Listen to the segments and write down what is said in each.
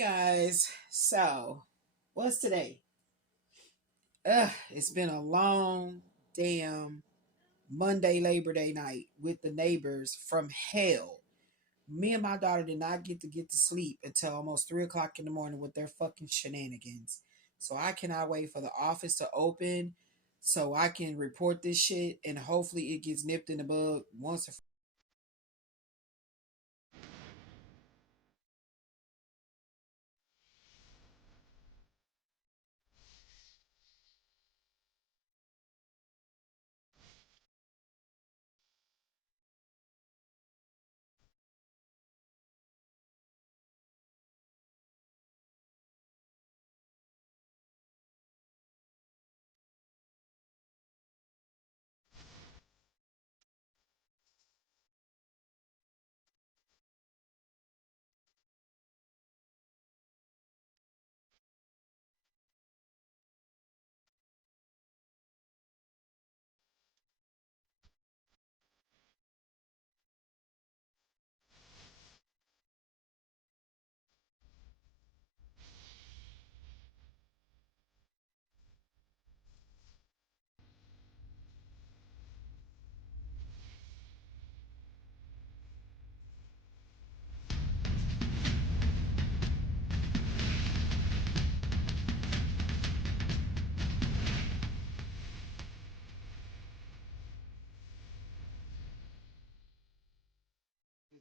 Guys, so what's today? It's been a long damn Monday Labor Day night with the neighbors from hell. Me and my daughter did not get to sleep until almost 3 o'clock in the morning with their fucking shenanigans. So I cannot wait for the office to open so I can report this shit and hopefully it gets nipped in the bud once and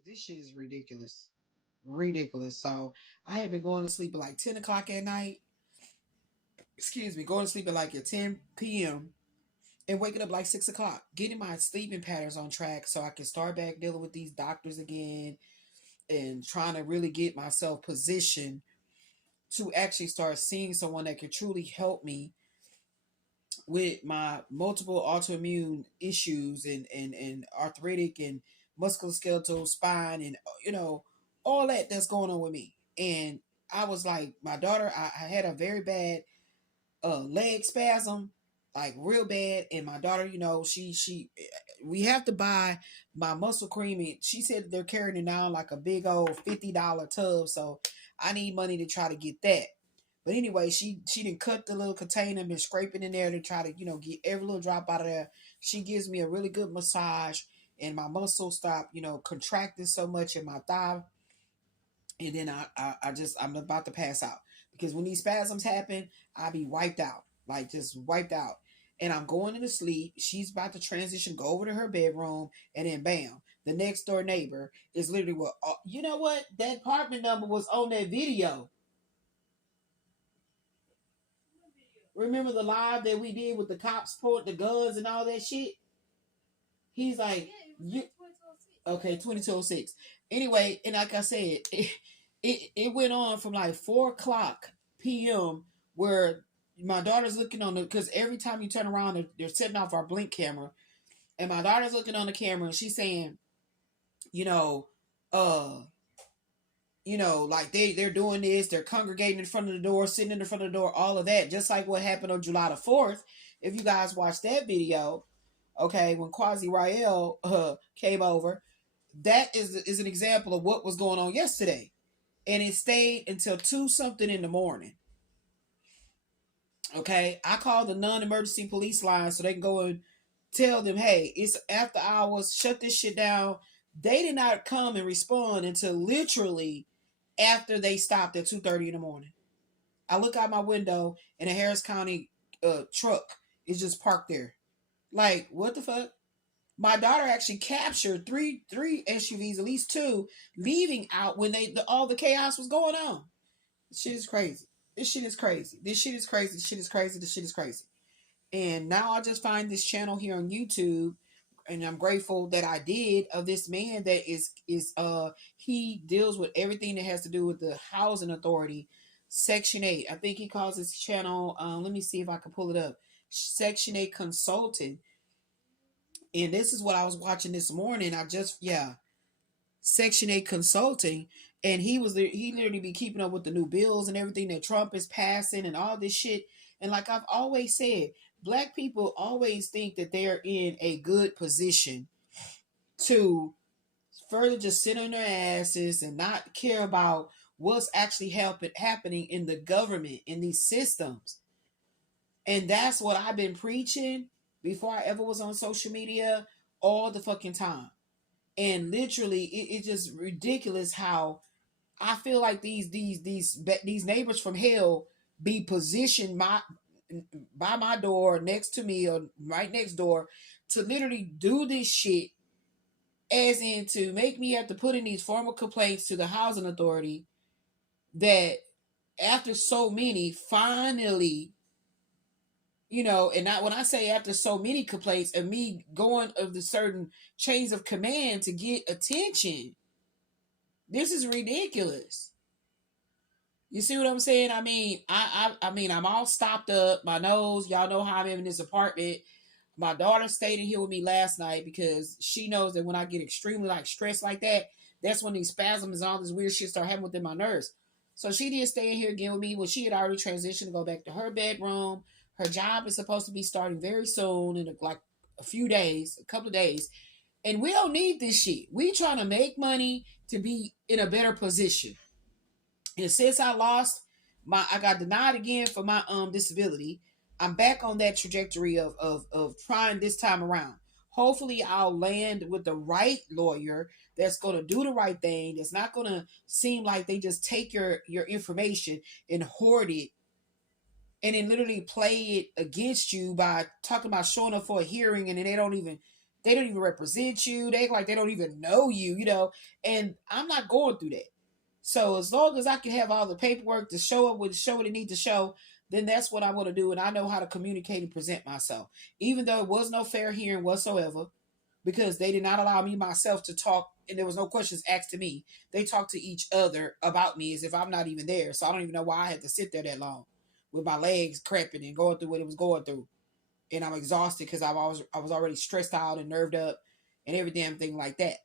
this shit is ridiculous. Ridiculous. So I have been going to sleep at like 10 o'clock at night. Excuse me, going to sleep at like at 10 p.m. and waking up like 6 o'clock, getting my sleeping patterns on track so I can start back dealing with these doctors again and trying to really get myself positioned to actually start seeing someone that can truly help me with my multiple autoimmune issues and arthritic and musculoskeletal spine and all that's going on with me. And I was like, my daughter, I had a very bad leg spasm, like real bad. And my daughter, she we have to buy my muscle cream. And she said they're carrying it now like a big old $50 tub. So I need money to try to get that. But anyway, she didn't cut the little container, been scraping in there to try to get every little drop out of there. She gives me a really good massage, and my muscles stop contracting so much in my thigh, and then I'm about to pass out because when these spasms happen, I be wiped out, like just wiped out. And I'm going into sleep. She's about to transition, go over to her bedroom, and then bam, the next door neighbor is literally what you know what that apartment number was on that video. Remember the live that we did with the cops pointing the guns and all that shit? He's like, you okay, 2206. Anyway, and like I said, it went on from like 4 o'clock p.m. where my daughter's looking on the because every time you turn around, they're setting off our blink camera, and my daughter's looking on the camera and she's saying, you know, uh, like they're doing this, they're congregating in front of the door, sitting in the front of the door, all of that, just like what happened on July the 4th. If you guys watched that video, okay, when Quasi Rael came over, that is an example of what was going on yesterday, and it stayed until 2 something in the morning. Okay, I called the non-emergency police line so they can go and tell them, hey, it's after hours, shut this shit down. They did not come and respond until literally after they stopped at 2:30 in the morning. I look out my window and a Harris County truck is just parked there. Like, what the fuck? My daughter actually captured three SUVs, at least two, leaving out when all the chaos was going on. This shit is crazy. This shit is crazy. This shit is crazy. This shit is crazy. This shit is crazy. And now I just find this channel here on YouTube, and I'm grateful that I did, of this man that is he deals with everything that has to do with the housing authority, Section 8. I think he calls his channel, let me see if I can pull it up. Section 8 Consultant. And this is what I was watching this morning. Section 8 Consulting. And he literally be keeping up with the new bills and everything that Trump is passing and all this shit. And like I've always said, black people always think that they're in a good position to further just sit on their asses and not care about what's actually happening in the government, in these systems. And that's what I've been preaching before I ever was on social media, all the fucking time. And literally, it's just ridiculous how I feel like these neighbors from hell be positioned by my door, next to me, or right next door, to literally do this shit, as in to make me have to put in these formal complaints to the housing authority. That after so many, finally, and not when I say after so many complaints and me going of the certain chains of command to get attention, this is ridiculous. You see what I'm saying? I mean, I mean, I'm all stopped up. My nose, y'all know how I'm in this apartment. My daughter stayed in here with me last night because she knows that when I get extremely like stressed like that, that's when these spasms and all this weird shit start happening within my nerves. So she did stay in here again with me when she had already transitioned to go back to her bedroom. Her job is supposed to be starting very soon in like a few days, a couple of days. And we don't need this shit. We trying to make money to be in a better position. And since I lost I got denied again for my disability. I'm back on that trajectory of trying this time around. Hopefully I'll land with the right lawyer that's gonna do the right thing, that's not gonna seem like they just take your information and hoard it and then literally play it against you by talking about showing up for a hearing, and then they don't even represent you. They act like they don't even know you. And I'm not going through that. So as long as I can have all the paperwork to show what it needs to show, then that's what I want to do. And I know how to communicate and present myself. Even though it was no fair hearing whatsoever, because they did not allow me myself to talk and there was no questions asked to me. They talked to each other about me as if I'm not even there. So I don't even know why I had to sit there that long with my legs cramping and going through what it was going through. And I'm exhausted because I was already stressed out and nerved up and every damn thing like that.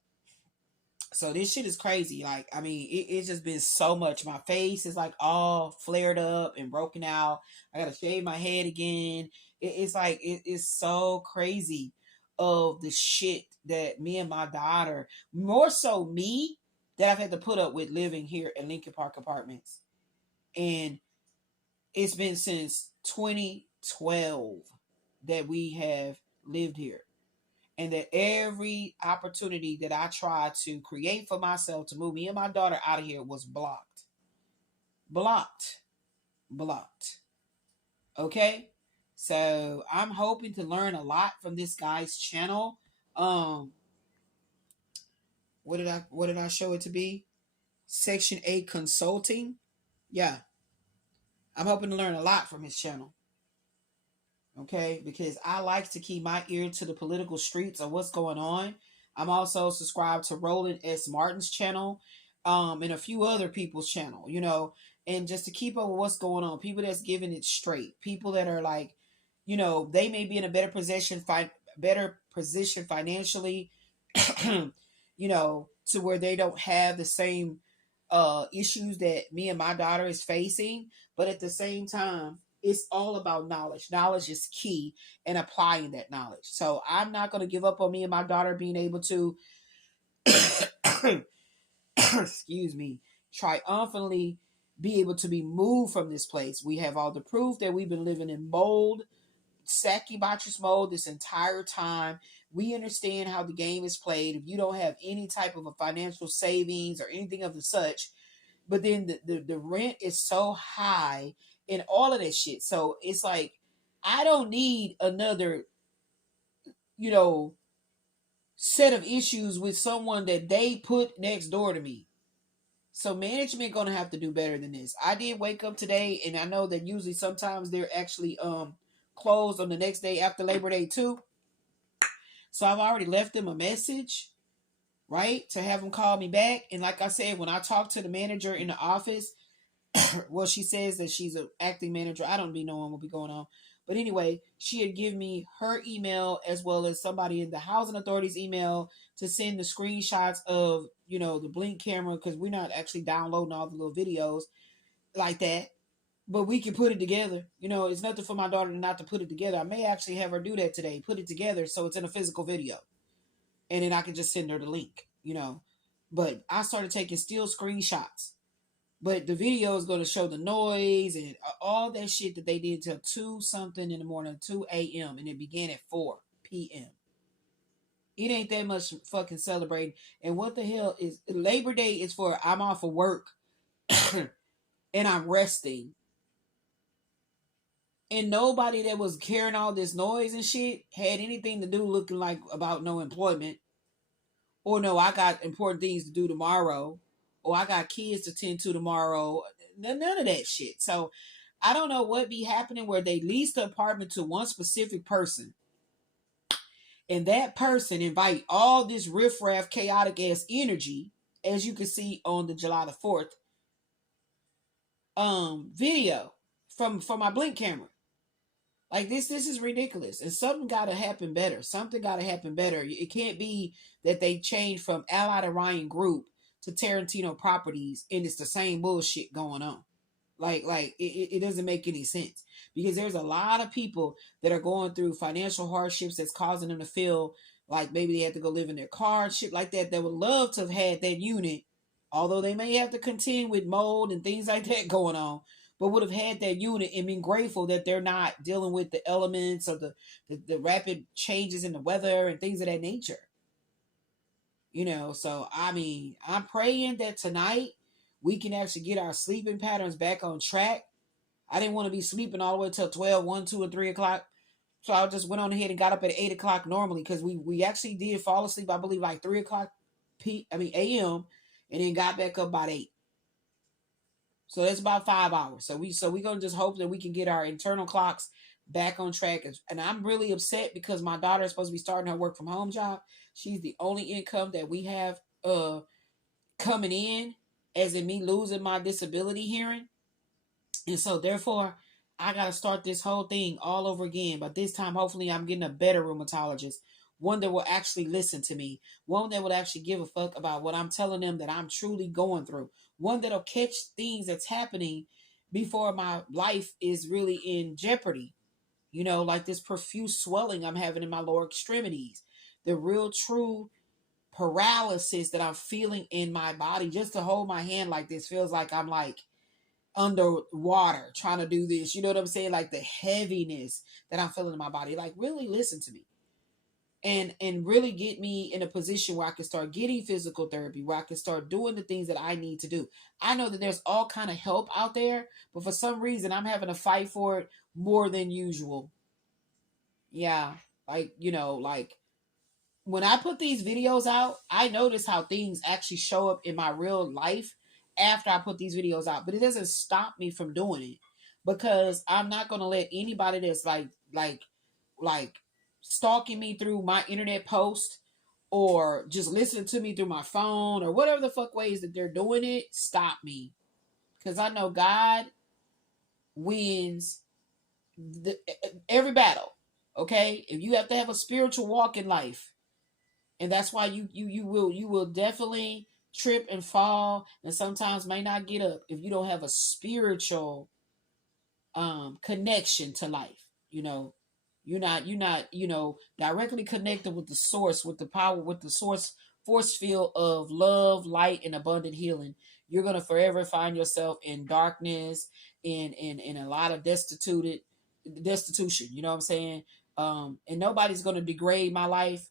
So this shit is crazy. Like, I mean, it's just been so much. My face is like all flared up and broken out. I gotta shave my head again. It's like it's so crazy of the shit that me and my daughter, more so me, that I've had to put up with living here at Lincoln Park Apartments. And it's been since 2012 that we have lived here, and that every opportunity that I tried to create for myself to move me and my daughter out of here was blocked. Blocked. Blocked. Okay? So I'm hoping to learn a lot from this guy's channel. Um what did I show it to be? Section 8 consulting. Yeah. I'm hoping to learn a lot from his channel. Okay, because I like to keep my ear to the political streets of what's going on. I'm also subscribed to Roland S. Martin's channel, and a few other people's channel, and just to keep up with what's going on. People that's giving it straight. People that are like, they may be in a better position financially, to where they don't have the same issues that me and my daughter is facing, but at the same time it's all about knowledge. Knowledge is key, and applying that knowledge. So I'm not going to give up on me and my daughter being able to excuse me, triumphantly be able to be moved from this place. We have all the proof that we've been living in mold, Sachybotrys mold, this entire time. We understand how the game is played. If you don't have any type of a financial savings or anything of the such, but then the rent is so high and all of that shit. So it's like, I don't need another, you know, set of issues with someone that they put next door to me. So management gonna have to do better than this. I did wake up today, and I know that usually sometimes they're actually closed on the next day after Labor Day too. So I've already left them a message, right, to have them call me back. And like I said, when I talked to the manager in the office, well, she says that she's an acting manager. I don't be knowing what be going on. But anyway, she had given me her email as well as somebody in the housing authority's email to send the screenshots of, the blink camera, because we're not actually downloading all the little videos like that. But we can put it together. It's nothing for my daughter not to put it together. I may actually have her do that today, put it together so it's in a physical video. And then I can just send her the link. But I started taking still screenshots But the video is going to show the noise and all that shit that they did till 2 something in the morning, 2 a.m. And it began at 4 p.m. It ain't that much fucking celebrating. And what the hell is Labor Day is for I'm off of work and I'm resting. And nobody that was carrying all this noise and shit had anything to do looking like about no employment. Or no, I got important things to do tomorrow. Or I got kids to tend to tomorrow. None of that shit. So I don't know what be happening where they lease the apartment to one specific person. And that person invite all this riffraff, chaotic ass energy, as you can see on the July the 4th video from my Blink camera. Like this is ridiculous. And something gotta happen better. Something gotta happen better. It can't be that they changed from Allied Orion Group to Tarantino Properties and it's the same bullshit going on. Like it doesn't make any sense because there's a lot of people that are going through financial hardships that's causing them to feel like maybe they have to go live in their car and shit like that would love to have had that unit, although they may have to contend with mold and things like that going on, but would have had that unit and been grateful that they're not dealing with the elements of the rapid changes in the weather and things of that nature. So I mean, I'm praying that tonight we can actually get our sleeping patterns back on track. I didn't want to be sleeping all the way till 12, 1, 2, and 3 o'clock. So I just went on ahead and got up at 8 o'clock normally because we actually did fall asleep, I believe, like 3 o'clock a.m. and then got back up about 8. So that's about 5 hours. So we're gonna just hope that we can get our internal clocks back on track. And I'm really upset because my daughter is supposed to be starting her work from home job. She's the only income that we have coming in, as in me losing my disability hearing. And so therefore I gotta start this whole thing all over again. But this time hopefully I'm getting a better rheumatologist. One that will actually listen to me. One that will actually give a fuck about what I'm telling them that I'm truly going through. One that'll catch things that's happening before my life is really in jeopardy. Like this profuse swelling I'm having in my lower extremities. The real true paralysis that I'm feeling in my body. Just to hold my hand like this feels like I'm like underwater trying to do this. You know what I'm saying? Like the heaviness that I'm feeling in my body. Like really listen to me. And really get me in a position where I can start getting physical therapy, where I can start doing the things that I need to do. I know that there's all kind of help out there, but for some reason I'm having to fight for it more than usual. Yeah. Like when I put these videos out, I notice how things actually show up in my real life after I put these videos out. But it doesn't stop me from doing it because I'm not gonna let anybody that's like stalking me through my internet post or just listening to me through my phone or whatever the fuck ways that they're doing it stop me. Because I know God wins every battle. Okay? If you have to have a spiritual walk in life, and that's why you will definitely trip and fall and sometimes may not get up if you don't have a spiritual connection to life. You're not directly connected with the source, with the power, with the source force field of love, light, and abundant healing. You're gonna forever find yourself in darkness, in a lot of destitution. You know what I'm saying? And nobody's gonna degrade my life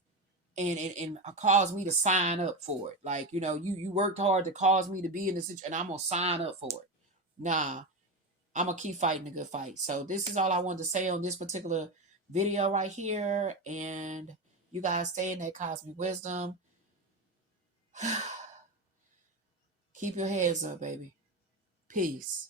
and cause me to sign up for it. Like, you worked hard to cause me to be in this situation and I'm gonna sign up for it. Nah, I'm gonna keep fighting the good fight. So this is all I wanted to say on this particular video right here. And you guys stay in that cosmic wisdom. Keep your heads up, baby. Peace.